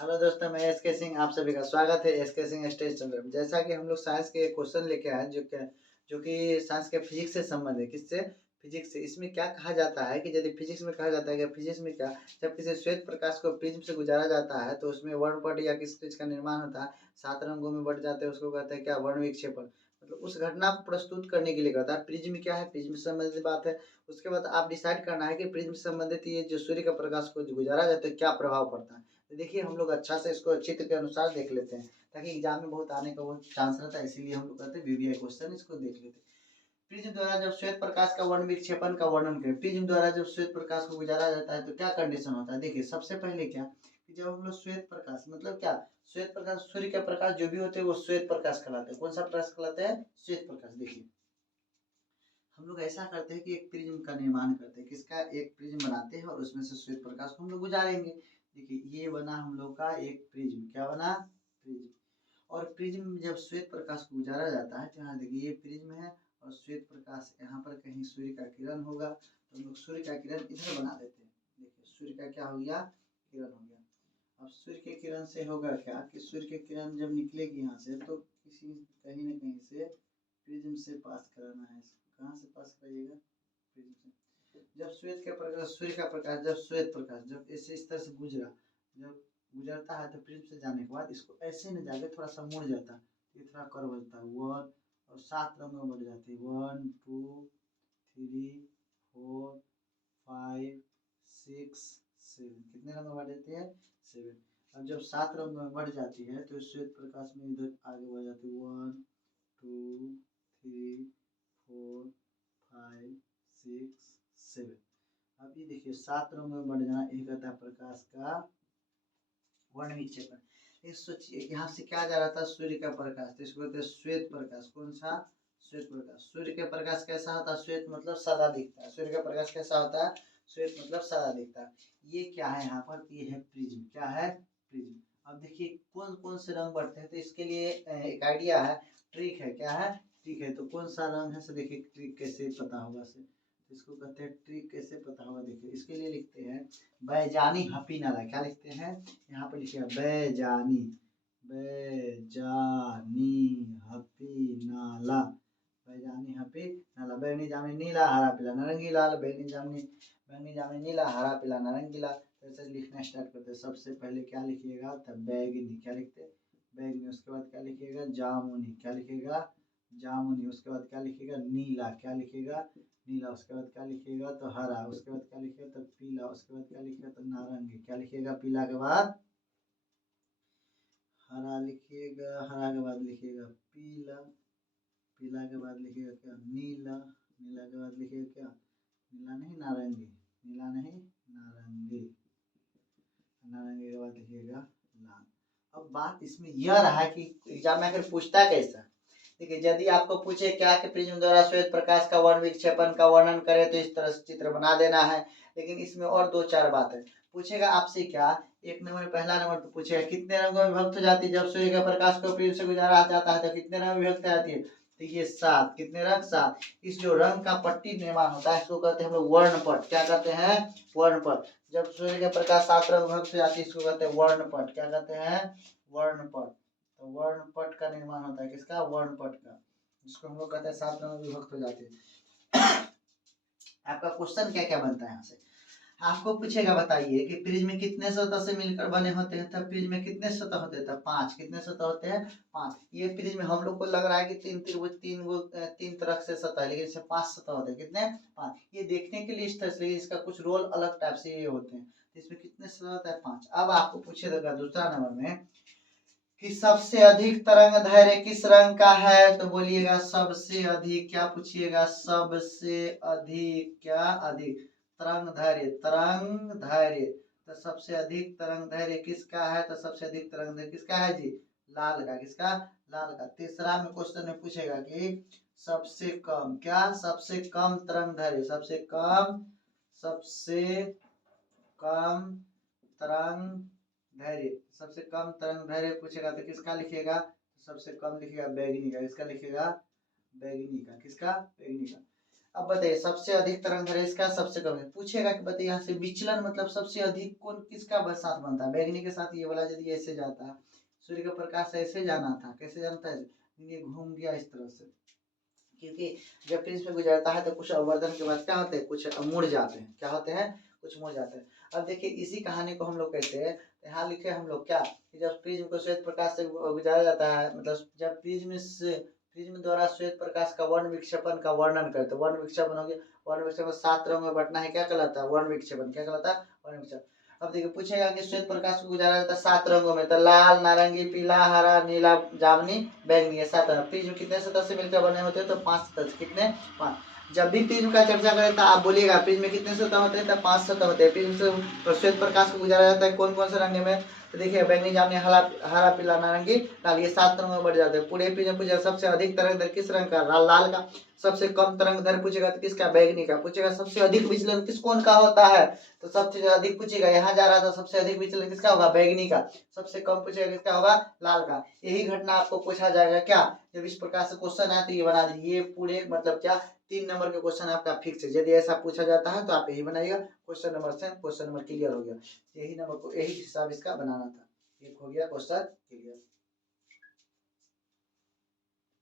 Hello दोस्तों, मैं SK Singh, आप सभी का स्वागत है एसके सिंह स्टडी चैनल में। जैसा कि हम लोग साइंस के क्वेश्चन लेके आए जो कि साइंस के फिजिक्स से संबंध है। किससे? फिजिक्स से। इसमें क्या कहा जाता है कि यदि फिजिक्स में कहा जाता है कि फिजिक्स में क्या, जब किसी श्वेत प्रकाश को प्रिज्म से गुजारा जाता है तो उसमें वर्णपट या किस चीज का निर्माण होता है, 7 रंगों में बट जाते हैं, उसको कहते हैं क्या, वर्ण विक्षेपण। मतलब उस घटना को प्रस्तुत करने के लिए कहता है। प्रिज्म क्या है? प्रिज्म से संबंधित बात है। उसके बाद आप डिसाइड करना है कि प्रिज्म से संबंधित ये जो सूर्य का प्रकाश को जो गुजारा जाता है क्या प्रभाव पड़ता है। तो देखिए, हम लोग अच्छा से इसको चित्र के अनुसार देख लेते हैं ताकि एग्जाम में बहुत आने का बहुत चांस रहता है। इसीलिए हम लोग कहते हैं वीवीआई क्वेश्चन, इसको देख लेते हैं। प्रिज्म द्वारा जब श्वेत प्रकाश का वर्ण विक्षेपण का वर्णन करें। प्रिज्म द्वारा जब श्वेत प्रकाश को गुजारा जाता है तो क्या कंडीशन होता है। देखिए, सबसे पहले क्या कि जब हम लोग श्वेत प्रकाश मतलब क्या, श्वेत प्रकाश, सूर्य का प्रकाश जो भी होते हैं वो श्वेत प्रकाश कहलाते हैं। कौन सा प्रकाश कहलाता है? श्वेत प्रकाश। देखिए, हम लोग ऐसा करते हैं कि एक प्रिज्म का निर्माण करते हैं। किसका? एक प्रिज्म बनाते हैं और उसमें से श्वेत प्रकाश को हम लोग गुजारेंगे। देखिए, ये बना हम लोग का एक प्रिज्म। क्या बना? प्रिज्म। और प्रिज्म में जब श्वेत प्रकाश को गुजारा जाता है तो यहाँ देखिए ये प्रिज्म है और श्वेत प्रकाश, यहाँ पर कहीं सूर्य का किरण होगा तो हम लोग सूर्य का किरण इधर बना देते हैं। देखिए, सूर्य का क्या हो गया? किरण हो गया। अब सूर्य के किरण से होगा क्या कि सूर्य के किरण जब निकलेगी यहाँ से तो किसी कहीं ना कहीं से प्रिज्म से पास कराना है। इसको कहाँ से पास कराइएगा? प्रिज्म से। जब श्वेत के प्रकाश, सूर्य का प्रकाश, जब श्वेत प्रकाश जब ऐसे इस तरह से गुजरा, जब गुजरता है तो प्रिज्म से जाने के बाद इसको ऐसे न जाके थोड़ा सा मुड़ जाता है, ये थोड़ा कर्व होता है। वन और 7 रंग में बढ़ जाते हैं। 1 2 3 4 5 6 7। कितने रंग में बढ़ जाते हैं? 7। अब जब 7 रंग में बढ़ जाती है तो श्वेत प्रकाश में इधर आगे बढ़ जाती है। 1 2 3 4 5 6 7। अब ये देखिए 7 रंग में बढ़ जाना, एक कहता है प्रकाश का वर्ण विक्षेपण। ये सोचिए, यहाँ से क्या जा रहा था? सूर्य का प्रकाश, तो इसको कहते हैं श्वेत प्रकाश। कौन सा? श्वेत प्रकाश। सूर्य का प्रकाश कैसा होता है? श्वेत मतलब सादा दिखता है। सूर्य का प्रकाश कैसा होता है? श्वेत मतलब सादा दिखता है। ये क्या है यहाँ पर? ये है प्रिज्म। क्या है? प्रिज्म। अब देखिए कौन कौन से रंग बढ़ते हैं, तो इसके लिए एक आइडिया है, ट्रिक है। क्या है? ट्रिक है। तो कौन सा रंग है, से देखिए ट्रिक कैसे पता होगा से, इसको कहते हैं ट्रिक कैसे पता होगा। देखिए, इसके लिए लिखते हैं बैजानी हपी नाला। क्या लिखते हैं? यहाँ पर लिखिए बैजानी, बैजानी हपी नाला, बैजानी हपी नाला। बैगनी जामुनी नीला हरा पीला नारंगी लाल, बैगनी जामुनी नीला हरा पीला नारंगी लाल। तो ऐसे लिखना स्टार्ट करते हैं। सबसे पहले क्या लिखिएगा? तब बैगनी। क्या लिखते हैं? बैगनी। उसके बाद क्या लिखिएगा? जामुनी। क्या लिखिएगा? जामुनी। उसके बाद क्या लिखिएगा? नीला। क्या लिखिएगा? नीला। उसके बाद क्या लिखिएगा? तो हरा। उसके बाद क्या लिखिएगा? तो पीला। उसके बाद क्या लिखिएगा? तो नारंगी। क्या लिखिएगा? पीला के बाद हरा लिखिएगा, हरा के बाद लिखिएगा पीला, पीला के बाद लिखिएगा क्या? नीला, नीला के बाद लिखिएगा क्या? नीला नहीं नारंगी, नीला नहीं नारंगी, नारंगी के बाद लिखिएगा लाल। अब बात इसमें यह रहा कि एग्जाम में आखिर पूछता कैसा। देखिए, यदि आपको पूछे क्या कि प्रिज्म द्वारा श्वेत प्रकाश का वर्ण विक्षेपण का वर्णन करे तो इस तरह से चित्र बना देना है। लेकिन इसमें और 2-4 बातें पूछेगा आपसे। क्या? एक नंबर, पहला नंबर पे पूछेगा कितने रंगों में विभक्त हो जाती है जब सूर्य के प्रकाश को प्रिज्म से गुजारा जाता है तो कितने रंग में विभक्त हो जाती है। तो ये 7। कितने रंग? 7। इस जो रंग का पट्टी निर्माण होता है इसको कहते हैं हम लोग वर्णपट। क्या कहते हैं? वर्णपट। जब सूर्य के प्रकाश 7 रंग विभक्त हो जाती है इसको कहते हैं वर्णपट। क्या कहते हैं? वर्णपट। तो वर्णपट का निर्माण होता है। किसका? वर्णपट का, जिसको हम लोग कहते हैं 7 रंग में विभक्त हो जाते हैं। आपका क्वेश्चन क्या क्या बनता है यहाँ से? आपको पूछेगा बताइए कि प्रिज्म कितने सतह से मिलकर बने होते हैं। तब प्रिज्म में कितने सतह होते हैं? तब 5। कितने सतह होते हैं? 5। ये प्रिज्म हम लोग को लग रहा है कि तीन तरह से सतह है, लेकिन इससे 5 सतह होते हैं। कितने? 5। ये देखने के लिए इस तरह से, इसका कुछ रोल अलग टाइप से ये होते हैं। तो इसमें कितने सतह होता है? 5। अब आपको पूछेगा दूसरा नंबर में कि सबसे अधिक तरंग दैर्घ्य किस रंग का है। तो बोलिएगा सबसे अधिक। क्या पूछिएगा? सबसे अधिक। क्या? अधिक तरंग दैर्घ्य, तरंग दैर्घ्य। तो सबसे अधिक तरंग दैर्घ्य किसका है? तो सबसे अधिक तरंग दैर्घ्य किसका है जी? लाल का। किसका? लाल का। तीसरा में क्वेश्चन में पूछेगा कि सबसे कम। क्या? सबसे कम तरंग दैर्घ्य, सबसे कम, सबसे कम तरंग धैर्य, सबसे कम तरंग धैर्य पूछेगा तो किसका लिखिएगा? तो सबसे कम लिखिएगा बैगनी का। किसका लिखिएगा? बैगनी का। किसका? बैगनी का। अब बताइए सबसे अधिक तरंग दैर्घ्य इसका, सबसे कम है। पूछेगा कि बताइए यहाँ से विचलन मतलब सबसे अधिक कौन किसका साथ बनता है, बैगनी के साथ ये वाला यदि ऐसे जाता है, सूर्य का प्रकाश ऐसे जाना था, कैसे जाना था, ये घूम गया इस तरह से, क्योंकि जब प्रिज्म में गुजरता है तो कुछ अवर्धन के बाद क्या होते हैं, कुछ मुड़ जाते हैं, क्या होते हैं, कुछ मुड़ जाते हैं। अब देखिए इसी कहानी को हम लोग कहते हैं, यहाँ लिखे हम लोग क्या, कि जब प्रिज्म को श्वेत प्रकाश से गुजारा जाता है, मतलब जब प्रिज्म द्वारा श्वेत प्रकाश का वर्ण विक्षेपण का वर्णन करते, वर्ण विक्षेपण हो गया, वर्ण विक्षेपण 7 रंग में बंटना है, क्या कहलाता है, वर्ण विक्षेपण, क्या कहलाता है, वर्ण विक्षेपण। अब देखिए पूछेगा कि श्वेत प्रकाश को गुजारा जाता है 7 रंगों में, तो लाल, नारंगी, पीला, हरा, नीला, जामुनी, बैंगनी, ये 7 रंग। प्रिज्म कितने सतह से मिलकर बने होते हैं, तो 5 सतह से, कितने, 5। जब भी प्रिज्म का चर्चा करें तो आप बोलिएगा प्रिज्म में कितने सतह होते हैं, तो 5 सतह होते हैं। प्रिज्म से श्वेत प्रकाश को गुजारा जाता है कौन कौन से रंग में, तो देखिए बैंगनी, जामुनी, हरा, पीला, नारंगी, लाल, ये 7 रंगों में बढ़ जाते हैं। पूरे प्रिज्म पूछेगा सबसे अधिक तरंग दैर्घ्य किस रंग का, लाल का। सबसे कम तरंग दैर्घ्य पूछेगा तो किसका, बैगनी का। पूछेगा सबसे अधिक विचलन किस कौन का होता है, तो सबसे अधिक पूछेगा, यहाँ जा रहा था, सबसे अधिक विचलन किसका होगा, बैगनी का। सबसे कम पूछेगा किसका होगा, लाल का। यही घटना आपको पूछा जाएगा क्या, जब इस प्रकार से क्वेश्चन आए तो ये बना दीजिए, ये पूरे मतलब क्या 3 नंबर के क्वेश्चन आपका फिक्स है। यदि ऐसा पूछा जाता है तो आप यही बनाइएगा, क्वेश्चन नंबर से क्वेश्चन नंबर क्लियर हो गया। यही नंबर को, यही हिसाब इसका बनाना था। एक हो गया क्वेश्चन क्लियर।